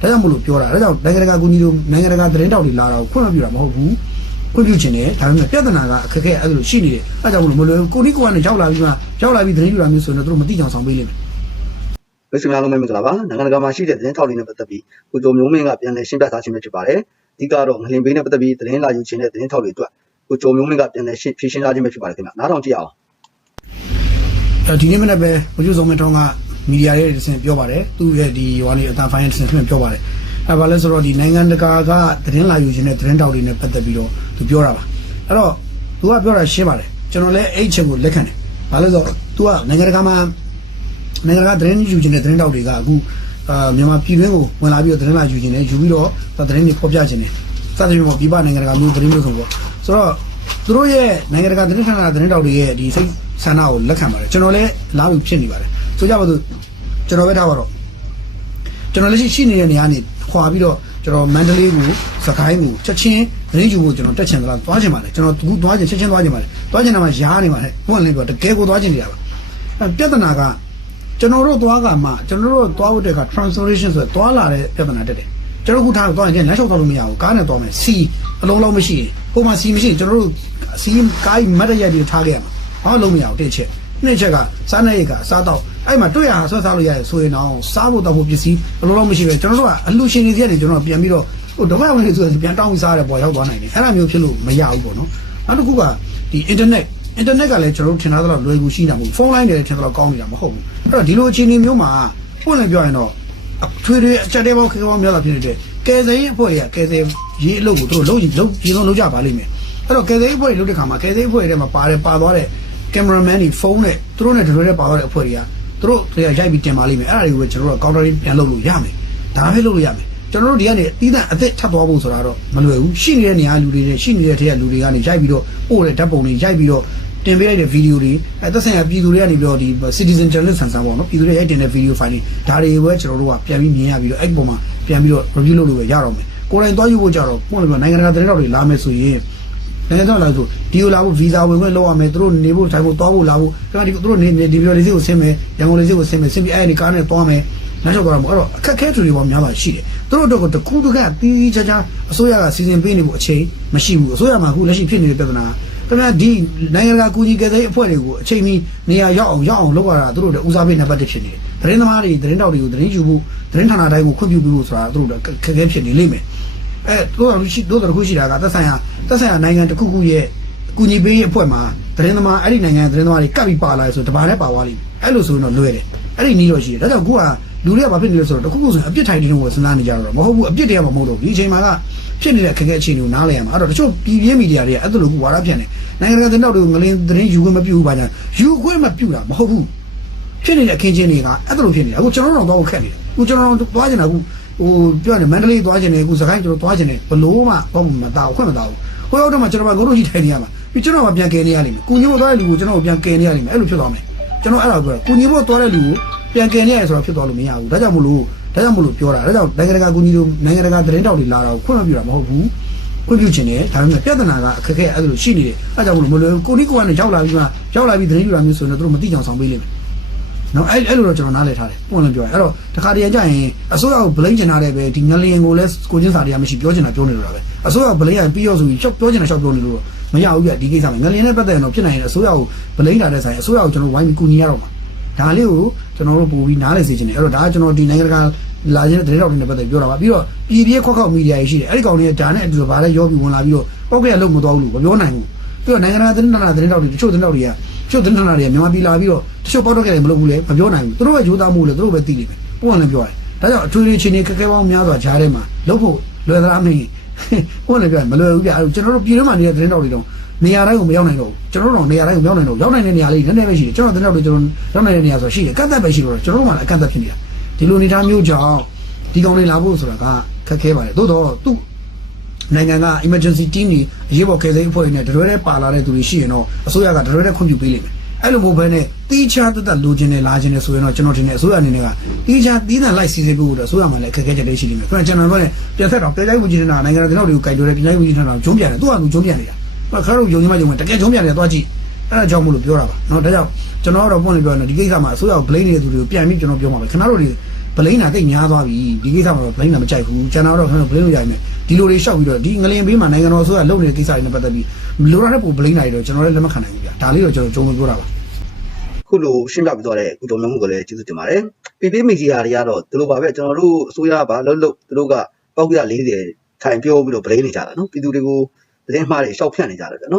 ဒါကြောင့်မလို့ပြောတာဒါကြောင့်နိုင်ငံတကာကူညီလို့နိုင်ငံတကာသတင်းတောက်တွေလာတော့ခွင့်မပြုတာမဟုတ်ဘူးခွင့်ပြုချင်တယ်ဒါပေမဲ့ပြဿနာကအခက်အခဲအဲ့လိုရှိနေတယ်အဲဒါကြောင့်မလို့မလွယ်ဘူးကိုနီကိုကနေရောက်လာပြီးမှရောက်လာပြီးသတင်းယူတာမျိုးဆိုရင်တော့သူတို့မသိကြအောင်ဆောင်ပေးလိမ့်မယ်မိတ်ဆွေများလုံးမင်္ဂလာပါနိုင်ငံတကာမှာရှိတဲ့သတင်းထောက်တွေနဲ့ပတ်သက်ပြီးကိုကျော်မျိုးမင်းကပြန်လည်ရှင်းပြထားခြင်းပဲဖြစ်ပါတယ်အဓိကတော့ငလင်ဘေးနဲ့ပတ်သက်ပြီးသတင်းလာယူခြင်းတဲ့သတင်းထောက်တွေအတွက်ကိုကျော်မျိုးမင်းကပြန်လည်ရှင်းဖြေရှင်းထားခြင်းပဲဖြစ်ပါတယ်ခင်ဗျနားထောင်ကြည့်အောင်အဲဒီနေ့မနေ့ပဲဝကျုံစုံမထောင်းက မီဒီယာရဲ့တစ်ဆင့်ပြောပါတယ်သူ့ရဲ့ဒီဟိုကနေအတန်ဖိုင်ရဲ့တစ်ဆင့်ပြောပါတယ်အဲဘာလဲဆိုတော့ဒီနိုင်ငံတကာကသတင်းလာယူခြင်းတဲ့သတင်းတောက်တွေနဲ့ပတ်သက်ပြီးတော့သူပြောတာပါအဲ့တော့သူကပြောတာရှင်းပါတယ်ကျွန်တော်လည်းအဲ့ချက်ကိုလက်ခံတယ်ဘာလဲဆိုတော့သူကနိုင်ငံတကာမှာနိုင်ငံတကာသတင်းယူခြင်းတဲ့သတင်းတောက်တွေကအခုအာမြန်မာပြည်တွင်းကိုဝင်လာပြီးတော့သတင်းလာယူခြင်းနဲ့ယူပြီးတော့သတင်းတွေဖော်ပြခြင်းနဲ့စသဖြင့်ပေါ့ပြည်ပနိုင်ငံတကာမျိုးသတင်းမျိုးဆိုပေါ့ဆိုတော့သူတို့ရဲ့နိုင်ငံတကာသတင်းဌာနသတင်းတောက်တွေရဲ့ဒီစိတ်ဆန္ဒကိုလက်ခံပါတယ်ကျွန်တော်လည်းလာပြီးဖြစ်နေပါတယ် ဆိုကြပါစို့ကျွန်တော်ပဲထားပါတော့ကျွန်တော်လက်ရှိရှိနေတဲ့နေရာနေခွာပြီးတော့ကျွန်တော်မန္တလေးကိုစကိုင်းကိုချက်ချင်းသတင်းယူဖို့ကျွန်တော်တက်ချင်သလားသွားချင်ပါတယ်ကျွန်တော်သူသွားချင်ချက်ချင်းသွားချင်ပါတယ်သွားချင်တာမှရားနေပါတယ်ဘုန်းကလည်းပြောတကယ်ကိုသွားချင်နေတာပါအဲပြဿနာကကျွန်တော်တို့သွားကမှကျွန်တော်တို့သွားဖို့တက်က translation ဆိုတော့သွားလာတဲ့ပြဿနာတက်တယ်ကျွန်တော်ခုထားသွားရင်လမ်းလျှောက်သွားလို့မရဘူးကားနဲ့သွားမယ်စီအလုံးလုံးမရှိရင်ဟိုမှာစီမရှိရင်ကျွန်တော်တို့စီကားမတ်ရရပြီးထားခဲ့ရမှာဘာလို့လုံးမရဘူးတစ်ချက်နှစ်ချက်ကစားနေရကစားတော့အဲ့မှာတွေ့ရဆွဲစားလို့ရတယ်ဆိုရင်တော့စားဖို့တောက်ဖို့ပစ္စည်းအလုံးလုံးမရှိပဲကျွန်တော်တို့ကအလှရှင်တွေစီကနေကျွန်တော်ပြန်ပြီးတော့ဟိုဒုက္ခဝင်နေဆိုရင်ပြန်တောင်းပြီးစားရတဲ့ပေါ်ရောက်သွားနိုင်တယ်အဲ့ဒါမျိုးဖြစ်လို့မရဘူးပေါ့နော်နောက်တစ်ခုကဒီ internet အင်တာနက်ကလည်းကျွန်တော်တို့ထင်ထားသလောက်လွယ်ကူရှိတာမဟုတ်ဘူးဖုန်းလိုင်းတွေလည်းထင်သလောက်ကောင်းနေတာမဟုတ်ဘူးအဲ့တော့ဒီလိုအခြေအနေမျိုးမှာပွင့်လည်ပြောရင်တော့အထွေထွေအချက်တဲပေါင်းခေပေါင်းများတာဖြစ်နေတဲ့ကယ်ဆယ်ရေးအဖွဲ့တွေကယ်ဆယ်ရေးအလုပ်ကိုသူတို့လုပ်ရင်လုပ်ရင်လုံးလုပ်ကြပါလိမ့်မယ်အဲ့တော့ကယ်ဆယ်ရေးအဖွဲ့တွေလုပ်တဲ့ခါမှာကယ်ဆယ်ရေးအဖွဲ့တွေထဲမှာပါတယ်ပါသွားတဲ့ကင်မရာမန်တွေဖုန်းနဲ့သူတို့နဲ့တွေ့တဲ့ပါသွားတဲ့အဖွဲ့တွေက သူတို့တွေကရိုက်ပြီးတင်ပါလိမ့်မယ်အဲ့ဒါတွေကိုပဲကျွန်တော်တို့က countering ပြန်လုပ်လို့ရမယ်ဒါပဲလုပ်လို့ရမယ်ကျွန်တော်တို့ဒီကနေအသီးသန့်အသက်ထပ်သွားဖို့ဆိုတာတော့မလွယ်ဘူးရှိနေတဲ့နေရာလူတွေနဲ့ရှိနေတဲ့ထဲကလူတွေကနေရိုက်ပြီးတော့ပို့တဲ့ဓာတ်ပုံတွေရိုက်ပြီးတော့တင်ပေးလိုက်တဲ့ဗီဒီယိုတွေအဲသက်ဆိုင်ရာပြည်သူတွေကနေပြီးတော့ဒီ citizen journalist ဆန်ဆန်ပေါ့နော်ပြည်သူတွေရိုက်တင်တဲ့ဗီဒီယိုဖိုင်တွေဒါတွေပဲကျွန်တော်တို့ကပြန်ပြီးမြင်ရပြီးတော့အဲ့ဒီပုံမှာပြန်ပြီးတော့ review လုပ်လို့ပဲရတော့မယ်ကိုယ်တိုင်သွားယူဖို့ကြတော့ပုံလို့ပြောနိုင်ငံတကာသတင်းတော်တွေလာမယ်ဆိုရင် နိုင်ငံတော်လာဆိုဒီကိုလာဖို့ဗီဇာဝင်ခွင့်လုပ်ရမယ်သူတို့နေဖို့ထိုင်ဖို့သွားဖို့လာဖို့ဒါဒီသူတို့နေဒီဗီဒီယိုလေးစီကိုဆင်းမယ်ရန်ကုန်လေးစီကိုဆင်းမယ်ဆင်းပြီးအဲ့ဒီကားနဲ့သွားမယ်နောက်တော့တော့အဲ့တော့အခက်ခဲတွေပေါ်များပါရှိတယ်သူတို့တော့တကူးတကတီးတီးချာချာအစိုးရကစီစဉ်ပေးနေဖို့အချိန်မရှိဘူးအစိုးရမှာအခုလက်ရှိဖြစ်နေတဲ့ပြဿနာတမန်ဒီနိုင်ငံတကာကူညီကယ်ဆယ်ရေးအဖွဲ့တွေကိုအချိန်မီနေရာရောက်အောင်ရောက်အောင်လုပ်ရတာသူတို့တို့ဦးစားပေးနံပါတ်1ဖြစ်နေတယ်သတင်းသမားတွေသတင်းတောက်တွေကိုသတင်းယူဖို့သတင်းဌာနတိုင်းကိုခွင့်ပြုပေးဖို့ဆိုတာသူတို့တို့ခက်ခဲဖြစ်နေလိမ့်မယ် အဲတို့တော်ရှိတို့တော်ခုရှိတာကသက်ဆိုင်ရာသက်ဆိုင်ရာနိုင်ငံတစ်ခုခုရဲ့ကူညီပေးရေးအဖွဲ့မှာသတင်းသမားအဲ့ဒီနိုင်ငံသတင်းသမားတွေကပ်ပြီးပါလာဆိုတပါးနဲ့ပါသွားလိမ့်မယ်အဲ့လိုဆိုရင်တော့လွယ်တယ်အဲ့ဒီနီးတော့ရှိတယ်ဒါကြောင့်ခုကလူတွေကဘာဖြစ်နေလဲဆိုတော့တခုခုဆိုရင်အပြစ်ထိုင်တင်းကိုစဉ်းစားနေကြတော့မဟုတ်ဘူးအပြစ်တရားမဟုတ်တော့ဘူးဒီအချိန်မှာကဖြစ်နေတဲ့ခက်ခဲအခြေအနေကိုနားလည်ရမှာအဲ့တော့တချို့ပြည်ပြင်းမီဒီယာတွေကအဲ့လိုကူဝါဒပြန်တယ်နိုင်ငံတကာသတင်းတောက်တွေကိုငလင်းသတင်းယူခွင့်မပြုဘူးပါညာယူခွင့်မပြုတာမဟုတ်ဘူးဖြစ်နေတဲ့အခင်းချင်းတွေကအဲ့လိုဖြစ်နေတာအခုကျွန်တော်တို့တော့ခက်နေတယ်အခုကျွန်တော်တို့သွားကျင်တာအခု ဟိုပြောရတယ်မန္တလေးသွားကျင်တယ်အခုစကိုင်းကျွန်တော်သွားကျင်တယ်ဘလို့မှတော့မတာခွင့်မတာဘူးဟိုရောက်တော့မှကျွန်တော်ကငုံလို့ရှိထိုင်နေရမှာပြီးကျွန်တော်ကပြန်ကယ်နေရလိမ့်မယ်ကုညီဖို့သွားတဲ့လူကိုကျွန်တော်ပြန်ကယ်နေရလိမ့်မယ်အဲ့လိုဖြစ်သွားမယ်ကျွန်တော်အဲ့ဒါပြောကုညီဖို့သွားတဲ့လူကိုပြန်ကယ်နေရတယ်ဆိုတော့ဖြစ်သွားလို့မရဘူးဒါကြောင့်မလို့ဒါကြောင့်မလို့ပြောတာဒါကြောင့်နိုင်ငံတကာကူညီလို့နိုင်ငံတကာသတင်းတောက်တွေလာတော့ခွင့်မပြုတာမဟုတ်ဘူးခွင့်ပြုခြင်းတယ်ဒါပေမဲ့ပြဿနာကအခက်အခဲအဲ့လိုရှိနေတယ်အဲကြောင့်မလို့မလွယ်ကိုနီကိုကနေရောက်လာပြီးမှရောက်လာပြီးသတင်းယူတာမျိုးဆိုရင်တော့သူတို့မသိကြအောင်ဆောင်ပေးလိမ့်မယ် နော်အဲ့အဲ့လိုတော့ကျွန်တော်နားလည်ထားတယ်ပုံလည်းပြောရင်အဲ့တော့တခါတည်းကြရင်အစိုးရကိုဗလိမ့်ချင်ထားတဲ့ပဲဒီငလျင်ကိုလည်းကိုချင်းစာတရားမရှိပြောချင်တာပြောနေလို့တာပဲအစိုးရဗလိမ့်ရင်ပြီးရောဆိုပြီးရှောက်ပြောချင်တာရှောက်ပြောနေလို့မရဘူးပြဒီကိစ္စမှာငလျင်နဲ့ပတ်သက်ရင်တော့ဖြစ်နိုင်ရင်အစိုးရကိုဗလိမ့်လာတဲ့ဆိုင်အစိုးရကိုကျွန်တော်ဝိုင်းပြီးကူညီရတော့မှာဒါလေးကိုကျွန်တော်တို့ပို့ပြီးနားလည်စေချင်တယ်အဲ့တော့ဒါကကျွန်တော်ဒီနိုင်ငံတကာလာခြင်းတဲ့တော်တွေနဲ့ပတ်သက်ပြောတာပါပြီးတော့ပြည်ပြည့်ခွက်ခောက်မီဒီယာရှိတယ်အဲ့ဒီကောင်တွေကဒါနဲ့အတူဘာလဲရောပြီးဝင်လာပြီးတော့ပောက်ကရလုံးမသွားဘူးလို့မပြောနိုင်ဘူးပြီးတော့နိုင်ငံတကာသတင်းဌာနသတင်းတော်တွေတချို့သတင်းတော်တွေကတ ချို့သတင်းဌာနတွေကမြန်မာပြည်လာပြီးတော့တချို့ပောက်တော့ကြတယ်မလုပ်ဘူးလေမပြောနိုင်ဘူးသူတို့ပဲဂျိုးသားမှုလေသူတို့ပဲသိနေပဲပုံလည်းပြောတယ်ဒါကြောင့်အထွေထွေချင်းနေခက်ခဲပေါင်းများစွာကြားထဲမှာလုပ်ဖို့လွယ်သလားမင်းပုံလည်းပြောတယ်မလွယ်ဘူးပြအဲ့ကျွန်တော်တို့ပြည်ထဲမှာနေတဲ့သတင်းတော်တွေတော့နေရာတိုင်းကိုမရောက်နိုင်တော့ဘူးကျွန်တော်တို့တော့နေရာတိုင်းကိုမရောက်နိုင်တော့ရောက်နိုင်တဲ့နေရာလေးနည်းနည်းပဲရှိတယ်ကျွန်တော်သတင်းတော်တွေကျွန်တော်ရောက်နိုင်တဲ့နေရာဆိုရှိတယ်ကန့်သက်ပဲရှိတော့ကျွန်တော်တို့မှလည်းအကန့်သက်ဖြစ်နေတာဒီလိုအနေထားမျိုးကြောင့်ဒီကောင်တွေလာဖို့ဆိုတာကခက်ခဲပါတယ်သို့တော့သူ့ နိုင်ငံက emergency team ကြီးအရေးပေါ်ကယ်ဆယ်ရေးအဖွဲ့တွေနဲ့တရွဲတဲ့ပါလာတဲ့သူတွေရှိရင်တော့အစိုးရကတရွဲတဲ့ခွင့်ပြုပေးလိမ့်မယ်အဲ့လိုမျိုးပဲနဲ့တီးခြားတက်တက်လိုချင်တယ်လာချင်တယ်ဆိုရင်တော့ကျွန်တော်ထင်တယ်အစိုးရအနေနဲ့ကတီးခြားတီးတန်လိုက်စီစဉ်ဖို့တော့အစိုးရမှလည်းအခက်အခဲချက်တွေရှိလိမ့်မယ်ခုနကကျွန်တော်ပြောတဲ့ပြန်ဆက်တော့ပြည်တိုင်းဝန်ကြီးဌာနနိုင်ငံတော်တွေကိုကြိုက်လို့တဲ့ပြည်တိုင်းဝန်ကြီးဌာနကိုဂျုံးပြန်တယ်သူကသူဂျုံးပြန်နေတာခါတော့ယုံကြည်မှယုံမှတကယ်ဂျုံးပြန်တယ်သွားကြည့်အဲ့ဒါကြောင့်မို့လို့ပြောတာပါเนาะဒါကြောင့်ကျွန်တော်ကတော့ပွင့်နေပြောနေဒီကိစ္စမှာအစိုးရကို blame နေတဲ့သူတွေကိုပြန်ပြီးကျွန်တော်ပြောမှာပဲခင်ဗျားတို့တွေ blame လိန်တာတိတ်များသွားပြီဒီကိစ္စမှာတော့ဗလိန်တာမကြိုက်ဘူးကျန်တာတော့ခင်ဗျာဗလိန်လို့ရရင်ဒီလိုတွေရှောက်ပြီးတော့ဒီငလင်ဘေးမှာနိုင်ငံတော်ဆိုရလုပ်နေတဲ့ကိစ္စတွေနဲ့ပတ်သက်ပြီးလိုရတဲ့ပုံဗလိန်တာတွေတော့ကျွန်တော်လည်းလက်မခံနိုင်ဘူးဗျာဒါလေးတော့ကျွန်တော်ကြုံလို့ပြောတာပါခုလိုရှင်းပြပြီးသွားတဲ့ကုတော်မျိုးမှုကိုလည်းကျေးဇူးတင်ပါတယ်။ PP မီဒီယာတွေကတော့ဒီလိုပါပဲကျွန်တော်တို့အစိုးရကလှုပ်လှုပ်သူတို့ကပောက်ပြ40ထိုင်ပြောပြီးတော့ဗလိနေကြတာနော်ပြည်သူတွေကိုသတင်းမှားတွေရှောက်ဖြန့်နေကြတယ်ဗျာနော်